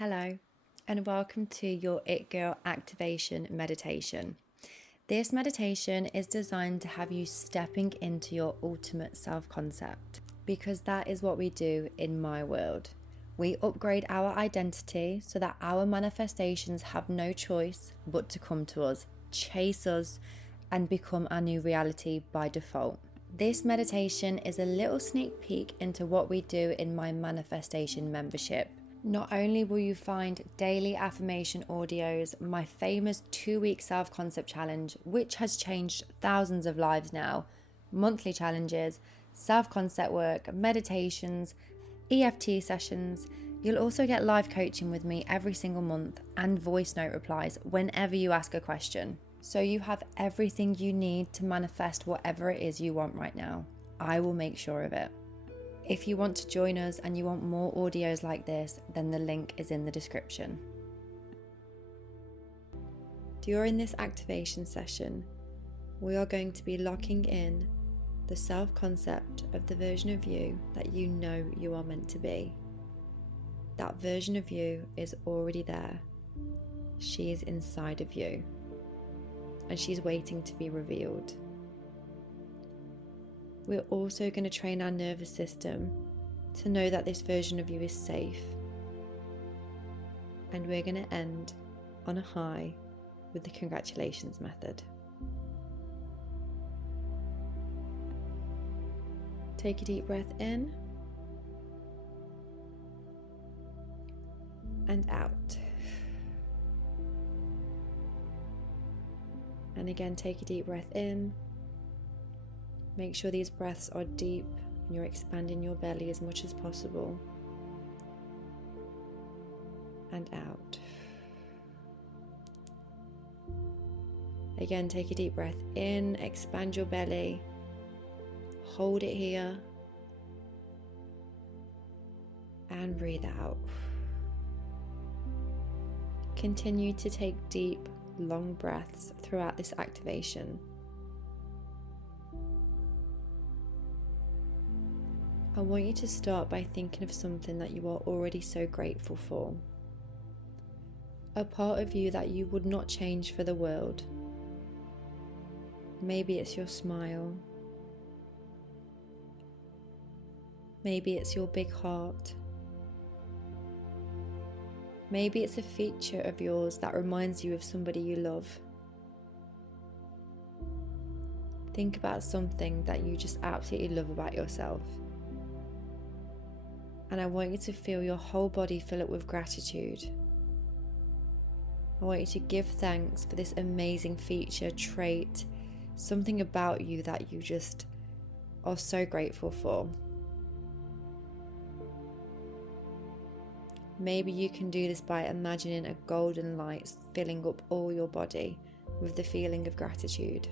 Hello, and welcome to your It Girl Activation meditation. This meditation is designed to have you stepping into your ultimate self-concept, because that is what we do in my world. We upgrade our identity so that our manifestations have no choice but to come to us, chase us, and become our new reality by default. This meditation is a little sneak peek into what we do in my manifestation membership. Not only will you find daily affirmation audios, my famous 2-week self-concept challenge, which has changed thousands of lives now, monthly challenges, self-concept work, meditations, EFT sessions. You'll also get live coaching with me every single month and Voicenote replies whenever you ask a question. So you have everything you need to manifest whatever it is you want right now. I will make sure of it. If you want to join us and you want more audios like this, then the link is in the description. During this activation session, we are going to be locking in the self-concept of the version of you that you know you are meant to be. That version of you is already there. She is inside of you, and she's waiting to be revealed. We're also going to train our nervous system to know that this version of you is safe. And we're going to end on a high with the congratulations method. Take a deep breath in and out. And again, take a deep breath in. Make sure these breaths are deep and you're expanding your belly as much as possible. And out. Again, take a deep breath in, expand your belly, hold it here, and breathe out. Continue to take deep, long breaths throughout this activation. I want you to start by thinking of something that you are already so grateful for. A part of you that you would not change for the world. Maybe it's your smile. Maybe it's your big heart. Maybe it's a feature of yours that reminds you of somebody you love. Think about something that you just absolutely love about yourself. And I want you to feel your whole body fill up with gratitude. I want you to give thanks for this amazing feature, trait, something about you that you just are so grateful for. Maybe you can do this by imagining a golden light filling up all your body with the feeling of gratitude.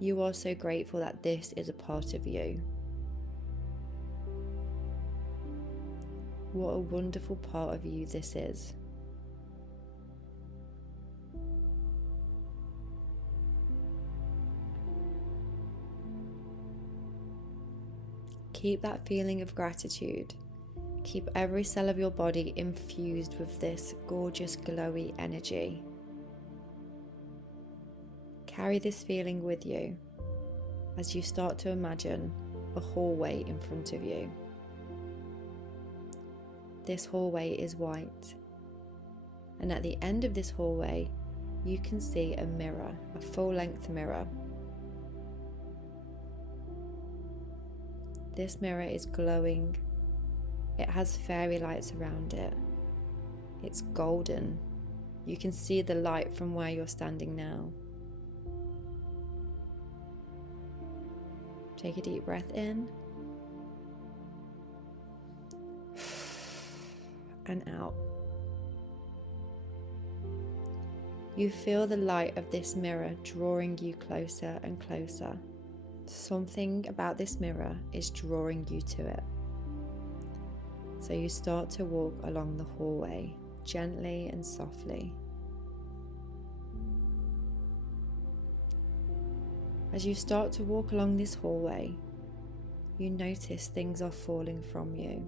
You are so grateful that this is a part of you. What a wonderful part of you this is. Keep that feeling of gratitude. Keep every cell of your body infused with this gorgeous, glowy energy. Carry this feeling with you as you start to imagine a hallway in front of you. This hallway is white, and at the end of this hallway, you can see a mirror, a full-length mirror. This mirror is glowing. It has fairy lights around it. It's golden. You can see the light from where you're standing now. Take a deep breath in and out. You feel the light of this mirror drawing you closer and closer. Something about this mirror is drawing you to it. So you start to walk along the hallway, gently and softly. As you start to walk along this hallway, you notice things are falling from you.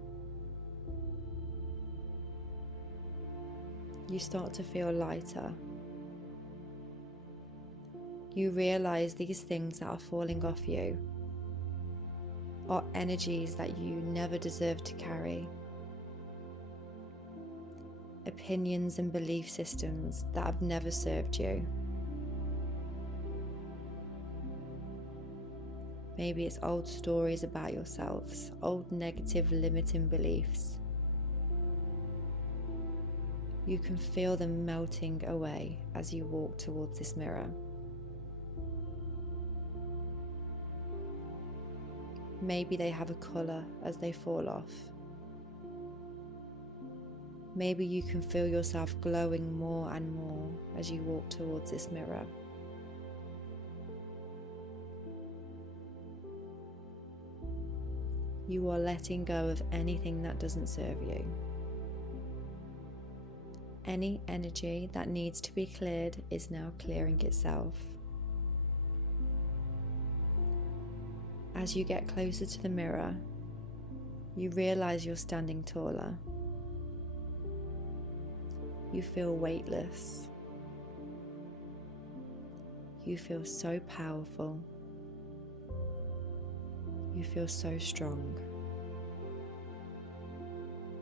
You start to feel lighter. You realize these things that are falling off you are energies that you never deserve to carry. Opinions and belief systems that have never served you. Maybe it's old stories about yourselves, old negative limiting beliefs. You can feel them melting away as you walk towards this mirror. Maybe they have a colour as they fall off. Maybe you can feel yourself glowing more and more as you walk towards this mirror. You are letting go of anything that doesn't serve you. Any energy that needs to be cleared is now clearing itself. As you get closer to the mirror, you realize you're standing taller. You feel weightless. You feel so powerful. You feel so strong.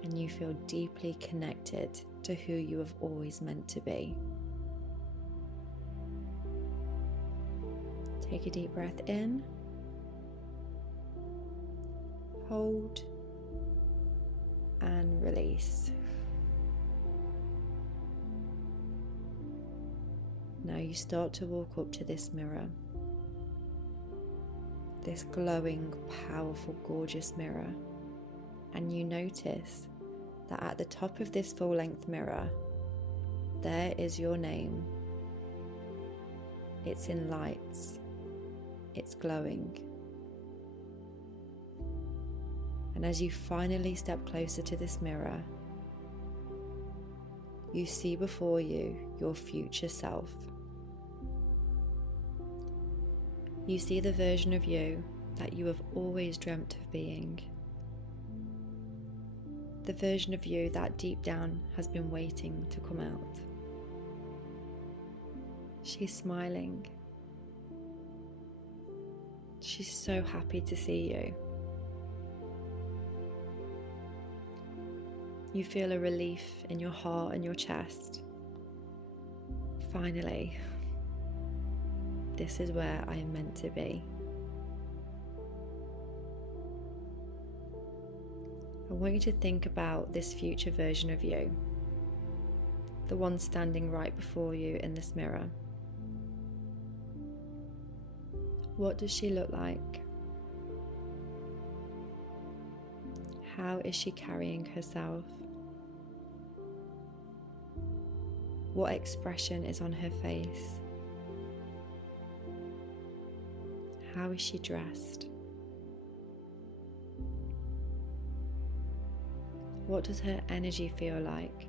And you feel deeply connected to who you have always meant to be. Take a deep breath in. Hold. And release. Now you start to walk up to this mirror. This glowing, powerful, gorgeous mirror. And you notice that at the top of this full-length mirror, there is your name. It's in lights. It's glowing. And as you finally step closer to this mirror, you see before you your future self. You see the version of you that you have always dreamt of being. The version of you that deep down has been waiting to come out. She's smiling. She's so happy to see you. You feel a relief in your heart and your chest. Finally, this is where I am meant to be. I want you to think about this future version of you, the one standing right before you in this mirror. What does she look like? How is she carrying herself? What expression is on her face? How is she dressed? What does her energy feel like?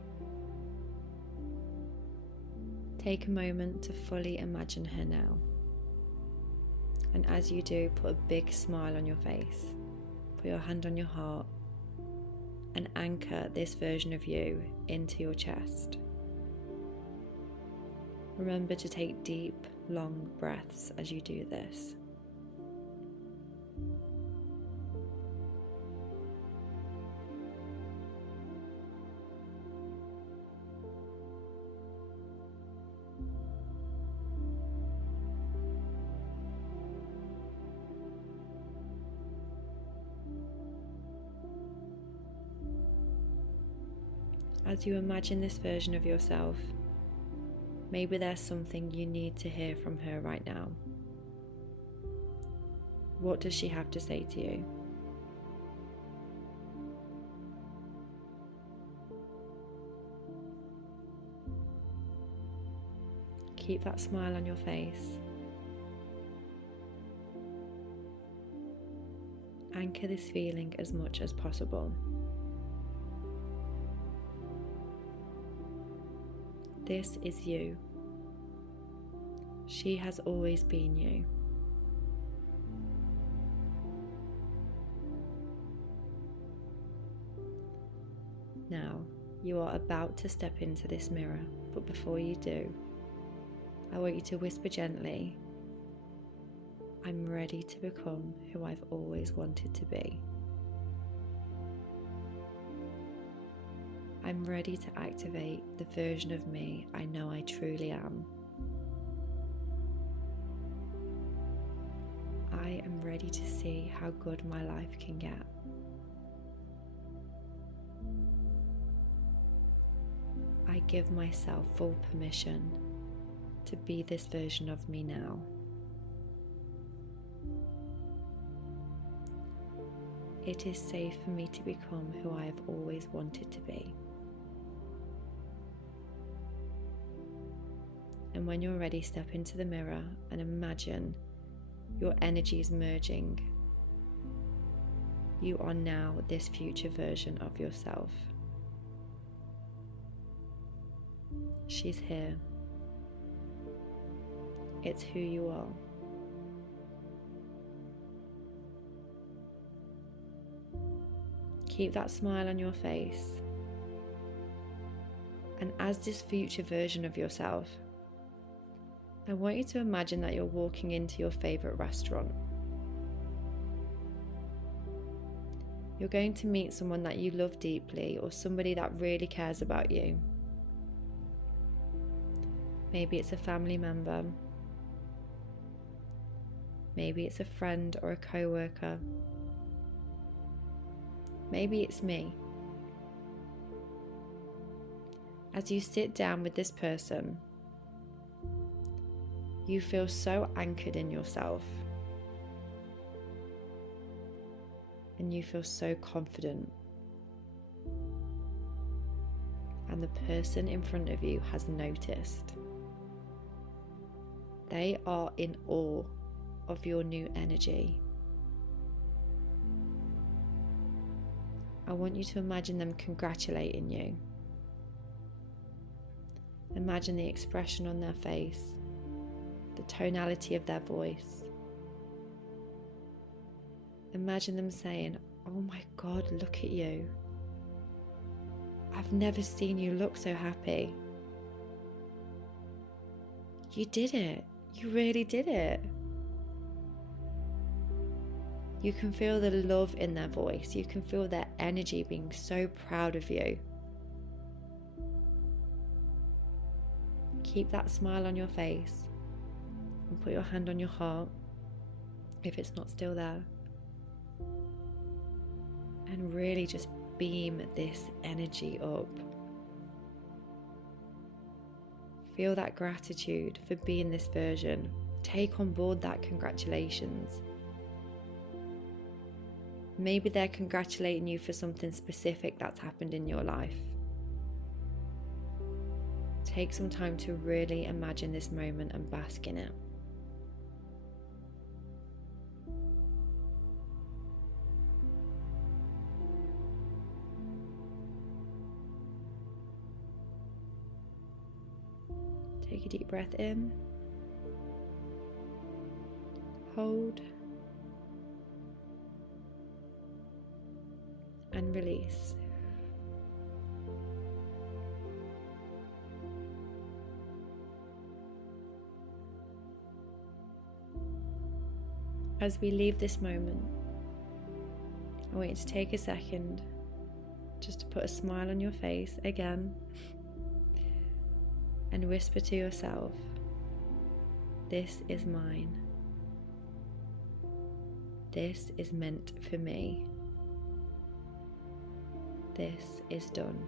Take a moment to fully imagine her now. And as you do, put a big smile on your face. Put your hand on your heart and anchor this version of you into your chest. Remember to take deep, long breaths as you do this. As you imagine this version of yourself, maybe there's something you need to hear from her right now. What does she have to say to you? Keep that smile on your face. Anchor this feeling as much as possible. This is you. She has always been you. Now, you are about to step into this mirror, but before you do, I want you to whisper gently, I'm ready to become who I've always wanted to be. I'm ready to activate the version of me I know I truly am. I am ready to see how good my life can get. I give myself full permission to be this version of me now. It is safe for me to become who I have always wanted to be. And when you're ready, step into the mirror and imagine your energies merging. You are now this future version of yourself. She's here. It's who you are. Keep that smile on your face. And as this future version of yourself, I want you to imagine that you're walking into your favorite restaurant. You're going to meet someone that you love deeply, or somebody that really cares about you. Maybe it's a family member. Maybe it's a friend or a co-worker. Maybe it's me. As you sit down with this person, you feel so anchored in yourself. And you feel so confident. And the person in front of you has noticed. They are in awe of your new energy. I want you to imagine them congratulating you. Imagine the expression on their face, the tonality of their voice. Imagine them saying, "Oh my God, look at you. I've never seen you look so happy. You did it. You really did it." You can feel the love in their voice. You can feel their energy being so proud of you. Keep that smile on your face and put your hand on your heart if it's not still there. And really just beam this energy up. Feel that gratitude for being this version. Take on board that congratulations. Maybe they're congratulating you for something specific that's happened in your life. Take some time to really imagine this moment and bask in it. Take a deep breath in. Hold. And release. As we leave this moment, I want you to take a second just to put a smile on your face again and whisper to yourself, "This is mine. This is meant for me. This is done."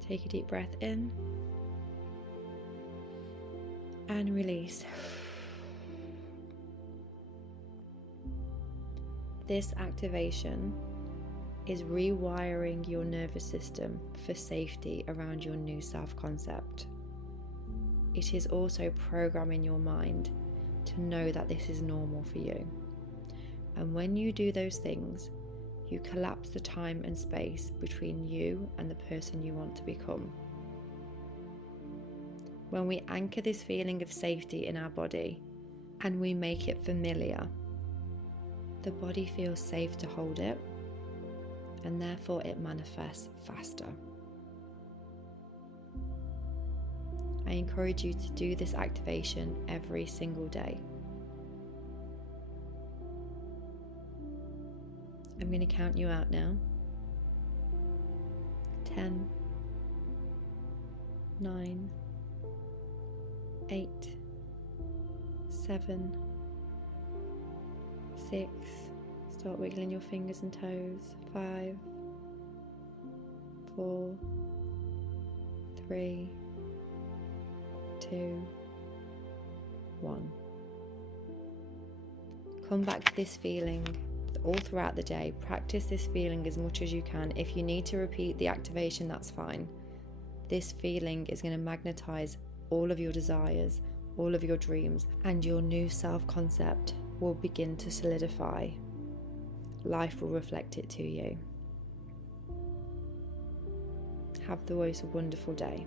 Take a deep breath in and release. This activation is rewiring your nervous system for safety around your new self-concept. It is also programming your mind to know that this is normal for you. And when you do those things, you collapse the time and space between you and the person you want to become. When we anchor this feeling of safety in our body and we make it familiar, the body feels safe to hold it, and therefore it manifests faster. I encourage you to do this activation every single day. I'm going to count you out now. 10, 9, 8, 7, 6, start wiggling your fingers and toes. 5, 4, 3, 2, 1. Come back to this feeling all throughout the day. Practice this feeling as much as you can. If you need to repeat the activation, that's fine. This feeling is going to magnetize all of your desires, all of your dreams, and your new self-concept will begin to solidify. Life will reflect it to you. Have the most wonderful day.